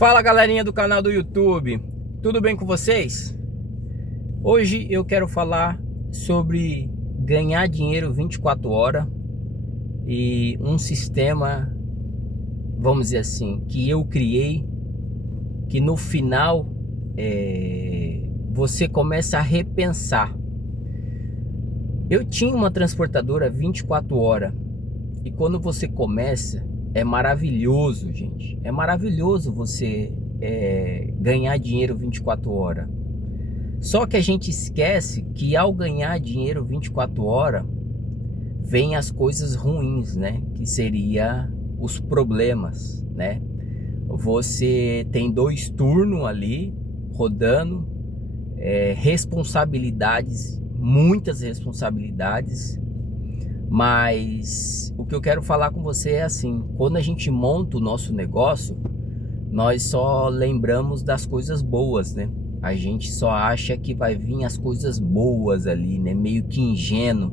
Fala galerinha do canal do YouTube, tudo bem com vocês? Hoje eu quero falar sobre ganhar dinheiro 24 horas e um sistema, vamos dizer assim, que eu criei, que no final você começa a repensar. Eu tinha uma transportadora 24 horas e quando você começa, é maravilhoso, gente. É maravilhoso você ganhar dinheiro 24 horas. Só que a gente esquece que ao ganhar dinheiro 24 horas, vem as coisas ruins, né? Que seria os problemas, né? Você tem 2 turnos ali rodando, responsabilidades, muitas responsabilidades. Mas o que eu quero falar com você é assim: quando a gente monta o nosso negócio, nós só lembramos das coisas boas, né? A gente só acha que vai vir as coisas boas ali, né? Meio que ingênuo.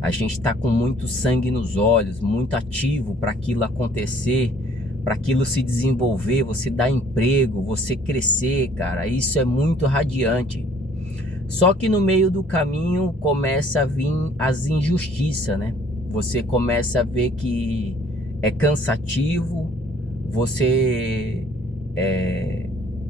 A gente tá com muito sangue nos olhos, muito ativo para aquilo acontecer, para aquilo se desenvolver, você dar emprego, você crescer, cara. Isso é muito radiante. Só que no meio do caminho começa a vir as injustiças, né? Você começa a ver que é cansativo, você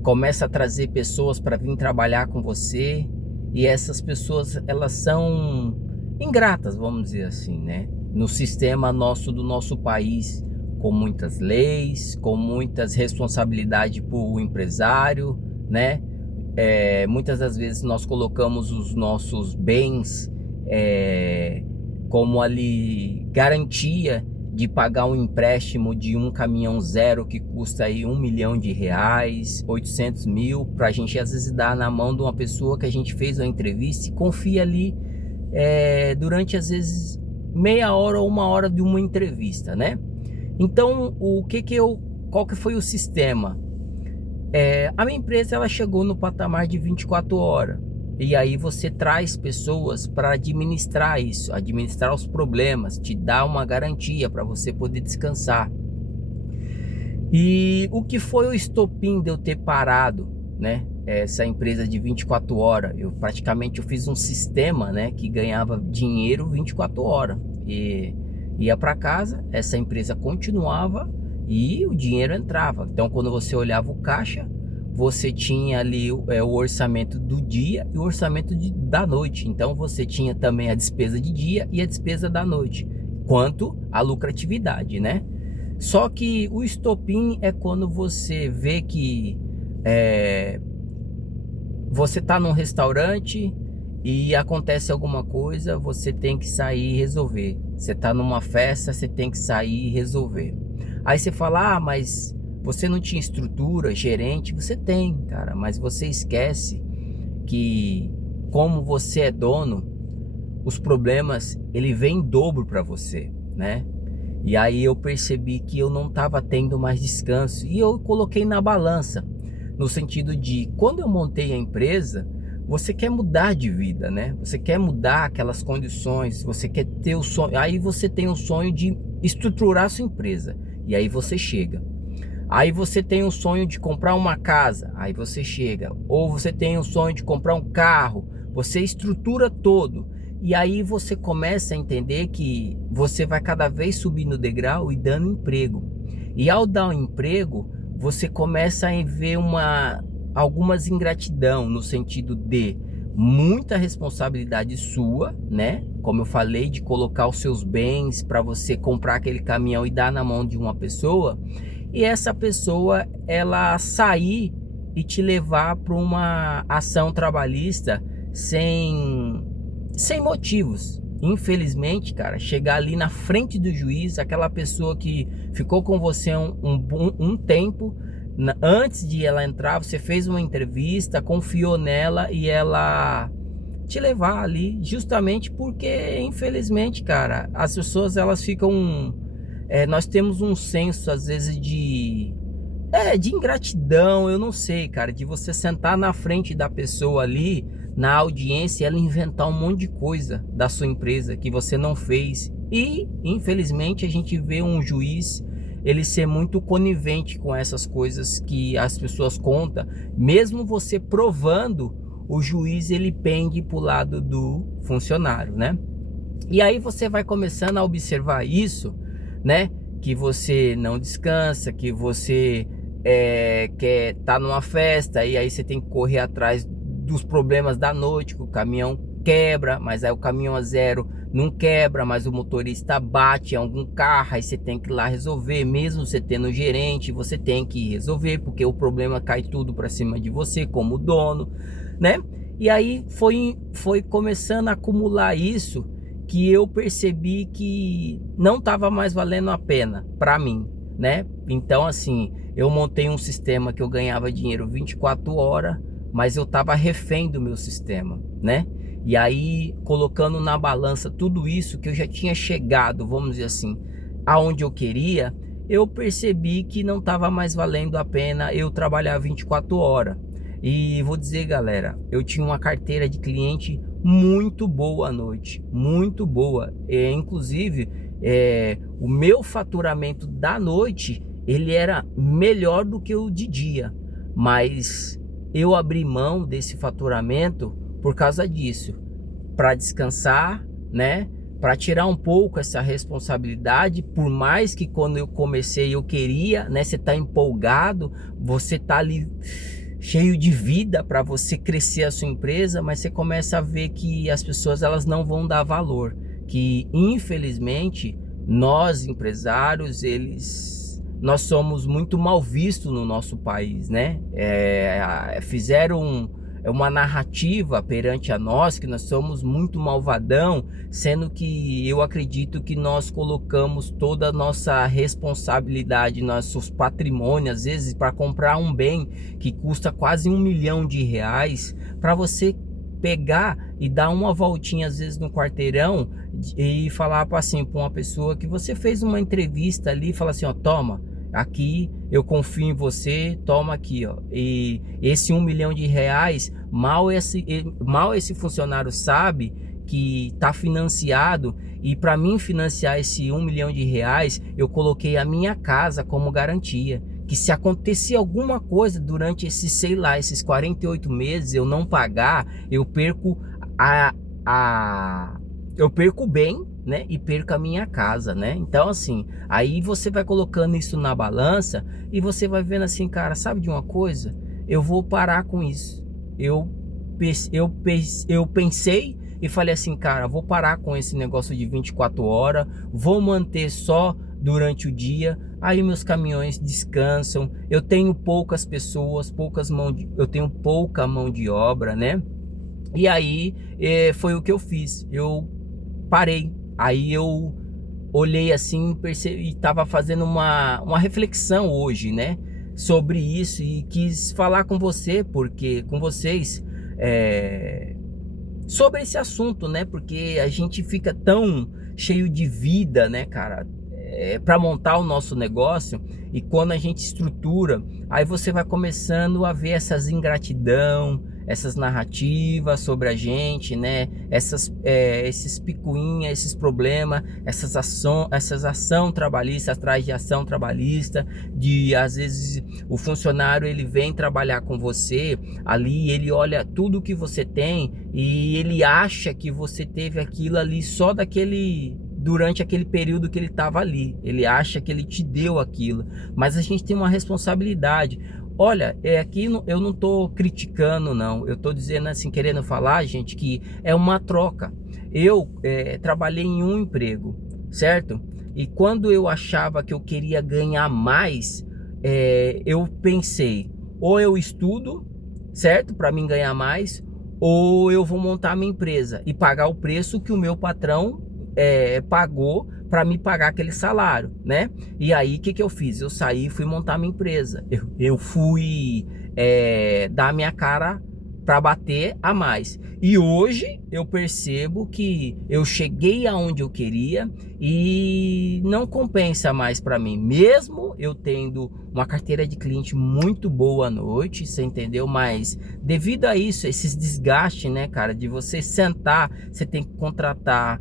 começa a trazer pessoas para vir trabalhar com você, e essas pessoas, elas são ingratas, vamos dizer assim, né? No sistema do nosso país, com muitas leis, com muitas responsabilidades para o empresário, né? Muitas das vezes nós colocamos os nossos bens como ali garantia de pagar um empréstimo de um caminhão zero que custa aí R$1 milhão, 800 mil, para a gente às vezes dar na mão de uma pessoa que a gente fez uma entrevista e confia ali durante às vezes meia hora ou 1 hora de uma entrevista, né? Então qual que foi o sistema? A minha empresa, ela chegou no patamar de 24 horas. E aí você traz pessoas para administrar isso, administrar os problemas, te dar uma garantia para você poder descansar. E o que foi o estopim de eu ter parado, né? Essa empresa de 24 horas. Eu fiz um sistema, né, que ganhava dinheiro 24 horas. E ia para casa, essa empresa continuava e o dinheiro entrava. Então quando você olhava o caixa, você tinha ali o orçamento do dia e o orçamento da noite. Então você tinha também a despesa de dia e a despesa da noite, quanto a lucratividade, né? Só que o estopim é quando você vê que você tá num restaurante e acontece alguma coisa, você tem que sair e resolver. Você tá numa festa, você tem que sair e resolver. Aí você fala, mas você não tinha estrutura, gerente? Você tem, cara, mas você esquece que como você é dono, os problemas, ele vem em dobro para você, né? E aí eu percebi que eu não estava tendo mais descanso e eu coloquei na balança, no sentido de, quando eu montei a empresa, você quer mudar de vida, né? Você quer mudar aquelas condições, você quer ter o sonho, aí você tem o sonho de estruturar a sua empresa, e aí você chega. Aí você tem o sonho de comprar uma casa, aí você chega. Ou você tem o sonho de comprar um carro, você estrutura todo. E aí você começa a entender que você vai cada vez subir no degrau e dando emprego. E ao dar um emprego, você começa a ver algumas ingratidão, no sentido de muita responsabilidade sua, né? Como eu falei, de colocar os seus bens para você comprar aquele caminhão e dar na mão de uma pessoa. E essa pessoa, ela sair e te levar para uma ação trabalhista sem motivos. Infelizmente, cara, chegar ali na frente do juiz, aquela pessoa que ficou com você um tempo, antes de ela entrar, você fez uma entrevista, confiou nela e ela te levar ali, justamente porque, infelizmente, cara, as pessoas, elas ficam... nós temos um senso, às vezes, de ingratidão, eu não sei, cara, de você sentar na frente da pessoa ali, na audiência, e ela inventar um monte de coisa da sua empresa que você não fez. E, infelizmente, a gente vê um juiz ele ser muito conivente com essas coisas que as pessoas contam. Mesmo você provando, o juiz ele pende para o lado do funcionário, né? E aí você vai começando a observar isso, né? Que você não descansa, que você quer estar numa festa e aí você tem que correr atrás dos problemas da noite, que o caminhão quebra, mas aí o caminhão a zero não quebra, mas o motorista bate em algum carro, aí você tem que ir lá resolver, mesmo você tendo gerente, você tem que resolver, porque o problema cai tudo para cima de você como dono, né? E aí foi começando a acumular isso, que eu percebi que não estava mais valendo a pena para mim, né? Então assim, eu montei um sistema que eu ganhava dinheiro 24 horas, mas eu estava refém do meu sistema, né? E aí, colocando na balança tudo isso que eu já tinha chegado, vamos dizer assim, aonde eu queria, eu percebi que não estava mais valendo a pena eu trabalhar 24 horas. E vou dizer, galera, eu tinha uma carteira de cliente muito boa à noite, muito boa. Inclusive, o meu faturamento da noite, ele era melhor do que o de dia. Mas eu abri mão desse faturamento por causa disso, para descansar, né? Para tirar um pouco essa responsabilidade, por mais que quando eu comecei eu queria, né? Você tá empolgado, você tá ali cheio de vida para você crescer a sua empresa, mas você começa a ver que as pessoas elas não vão dar valor, que infelizmente nós empresários nós somos muito mal vistos no nosso país, né? Fizeram uma narrativa perante a nós que nós somos muito malvadão, sendo que eu acredito que nós colocamos toda a nossa responsabilidade, nossos patrimônios, às vezes para comprar um bem que custa quase R$1 milhão, para você pegar e dar uma voltinha às vezes no quarteirão e falar assim para uma pessoa que você fez uma entrevista ali, fala assim, ó, toma, aqui eu confio em você, toma aqui, ó. E esse R$1 milhão, mal esse funcionário sabe que tá financiado, e para mim financiar esse R$1 milhão, eu coloquei a minha casa como garantia, que se acontecer alguma coisa durante esses, sei lá, esses 48 meses, eu não pagar, eu perco eu perco o bem, né? E perco a minha casa, né? Então assim, aí você vai colocando isso na balança e você vai vendo assim, cara, sabe de uma coisa? Eu vou parar com isso. Eu pensei e falei assim, cara, vou parar com esse negócio de 24 horas, vou manter só durante o dia. Aí meus caminhões descansam, eu tenho poucas pessoas, eu tenho pouca mão de obra, né? E aí foi o que eu fiz, eu parei. Aí eu olhei assim, percebi, estava fazendo uma reflexão hoje, né, sobre isso, e quis falar com você, porque com vocês, sobre esse assunto, né, porque a gente fica tão cheio de vida, né, cara, para montar o nosso negócio, e quando a gente estrutura, aí você vai começando a ver essas ingratidão, essas narrativas sobre a gente, né? Esses picuinhas, esses problemas, essas ação trabalhista atrás de ação trabalhista, de às vezes o funcionário ele vem trabalhar com você ali, ele olha tudo que você tem e ele acha que você teve aquilo ali só durante aquele período que ele estava ali, ele acha que ele te deu aquilo, mas a gente tem uma responsabilidade. Olha, aqui eu não tô criticando, não. Eu tô dizendo assim, querendo falar, gente, que é uma troca. Eu trabalhei em um emprego, certo? E quando eu achava que eu queria ganhar mais, eu pensei, ou eu estudo, certo? Para mim ganhar mais, ou eu vou montar a minha empresa e pagar o preço que o meu patrão pagou para me pagar aquele salário, né? E aí o que eu fiz? Eu saí e fui montar minha empresa. Eu fui dar minha cara para bater a mais. E hoje eu percebo que eu cheguei aonde eu queria e não compensa mais para mim, mesmo eu tendo uma carteira de cliente muito boa à noite, você entendeu? Mas devido a isso, esses desgastes, né, cara, de você sentar, você tem que contratar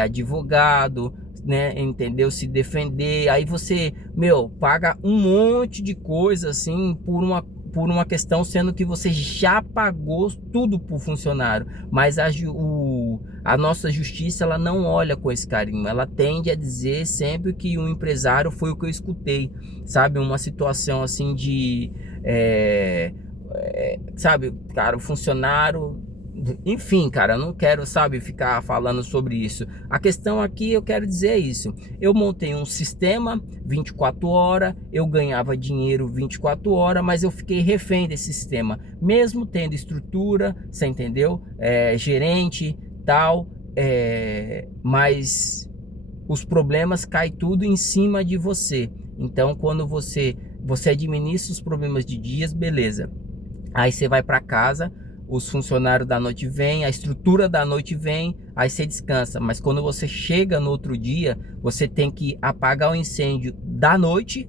advogado, né, entendeu? Se defender, aí você, meu, paga um monte de coisa assim por uma questão, sendo que você já pagou tudo pro funcionário, mas a nossa justiça, ela não olha com esse carinho, ela tende a dizer sempre que o empresário foi o que eu escutei, sabe, uma situação assim de, sabe, cara, o funcionário, enfim, cara, eu não quero, sabe, ficar falando sobre isso. A questão aqui, eu quero dizer isso. Eu montei um sistema 24 horas, eu ganhava dinheiro 24 horas, mas eu fiquei refém desse sistema. Mesmo tendo estrutura, você entendeu? Gerente, tal, mas os problemas caem tudo em cima de você. Então, quando você administra os problemas de dias, beleza. Aí você vai para casa, os funcionários da noite vêm, a estrutura da noite vem, aí você descansa. Mas quando você chega no outro dia, você tem que apagar o incêndio da noite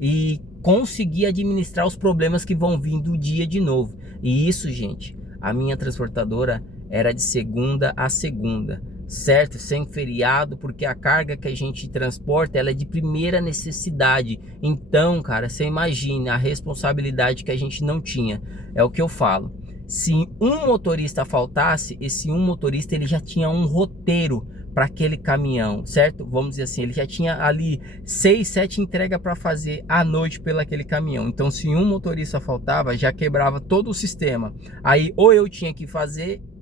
e conseguir administrar os problemas que vão vir do dia de novo. E isso, gente, a minha transportadora era de segunda a segunda, certo? Sem feriado, porque a carga que a gente transporta, ela é de primeira necessidade. Então, cara, você imagina a responsabilidade que a gente não tinha. É o que eu falo. Se um motorista faltasse, esse um motorista, ele já tinha um roteiro para aquele caminhão, certo? Vamos dizer assim, ele já tinha ali 6, 7 entregas para fazer à noite pelo aquele caminhão. Então, se um motorista faltava, já quebrava todo o sistema. Aí, ou eu tinha que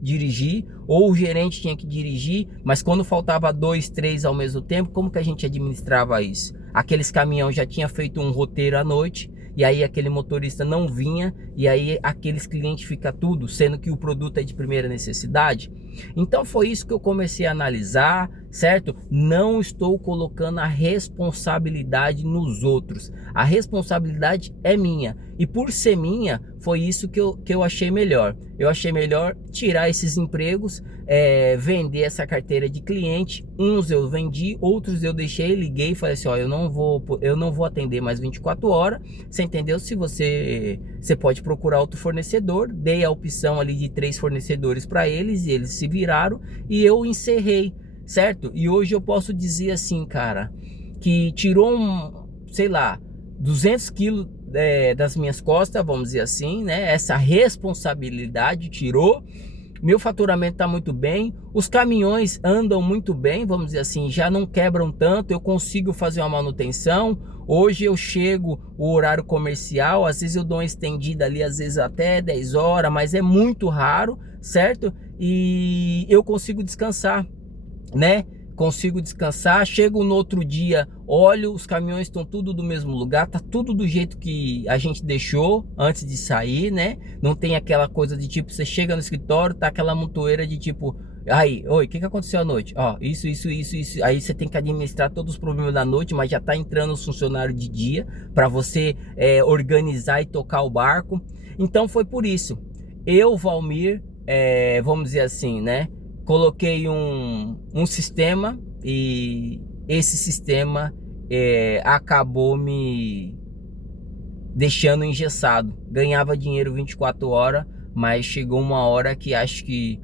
dirigir, ou o gerente tinha que dirigir, mas quando faltava 2, 3 ao mesmo tempo, como que a gente administrava isso? Aqueles caminhões já tinham feito um roteiro à noite, e aí aquele motorista não vinha, e aí aqueles clientes ficam tudo, sendo que o produto é de primeira necessidade. Então foi isso que eu comecei a analisar, certo? Não estou colocando a responsabilidade nos outros, a responsabilidade é minha, e por ser minha, foi isso que eu achei melhor. Eu achei melhor tirar esses empregos, vender essa carteira de cliente. Uns eu vendi, outros eu deixei, liguei e falei assim, ó, eu não vou atender mais 24 horas, você entendeu? Se você pode procurar outro fornecedor. Dei a opção ali de 3 fornecedores para eles, e eles se viraram, e eu encerrei, certo? E hoje eu posso dizer assim, cara, que tirou sei lá, 200 quilos das minhas costas, vamos dizer assim, né? Essa responsabilidade tirou. Meu faturamento está muito bem, os caminhões andam muito bem, vamos dizer assim, já não quebram tanto, eu consigo fazer uma manutenção. Hoje eu chego o horário comercial, às vezes eu dou uma estendida ali, às vezes até 10 horas, mas é muito raro, certo? E eu consigo descansar, né? Consigo descansar, chego no outro dia, olho, os caminhões estão tudo do mesmo lugar, tá tudo do jeito que a gente deixou antes de sair, né? Não tem aquela coisa de tipo, você chega no escritório, tá aquela montoeira de tipo, aí, oi, o que aconteceu à noite? Ó, isso, aí você tem que administrar todos os problemas da noite, mas já tá entrando os funcionários de dia, para você organizar e tocar o barco. Então foi por isso, eu, Valmir, vamos dizer assim, né? Coloquei um sistema, e esse sistema acabou me deixando engessado. Ganhava dinheiro 24 horas, mas chegou uma hora que acho que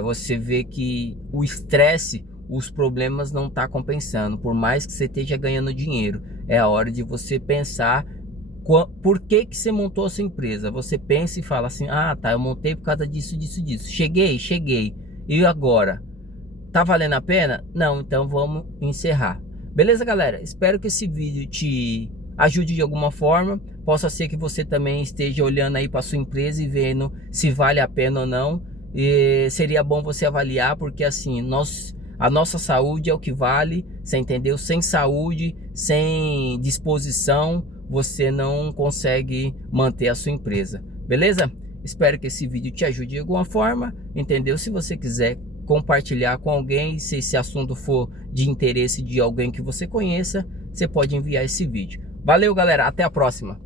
você vê que o estresse, os problemas não tá compensando. Por mais que você esteja ganhando dinheiro, é a hora de você pensar por que você montou a sua empresa. Você pensa e fala assim, ah tá, eu montei por causa disso, disso. Cheguei. E agora? Tá valendo a pena? Não, então vamos encerrar. Beleza, galera? Espero que esse vídeo te ajude de alguma forma. Possa ser que você também esteja olhando aí para sua empresa e vendo se vale a pena ou não. E seria bom você avaliar, porque assim, a nossa saúde é o que vale, você entendeu? Sem saúde, sem disposição, você não consegue manter a sua empresa. Beleza? Espero que esse vídeo te ajude de alguma forma, entendeu? Se você quiser compartilhar com alguém, se esse assunto for de interesse de alguém que você conheça, você pode enviar esse vídeo. Valeu, galera, até a próxima.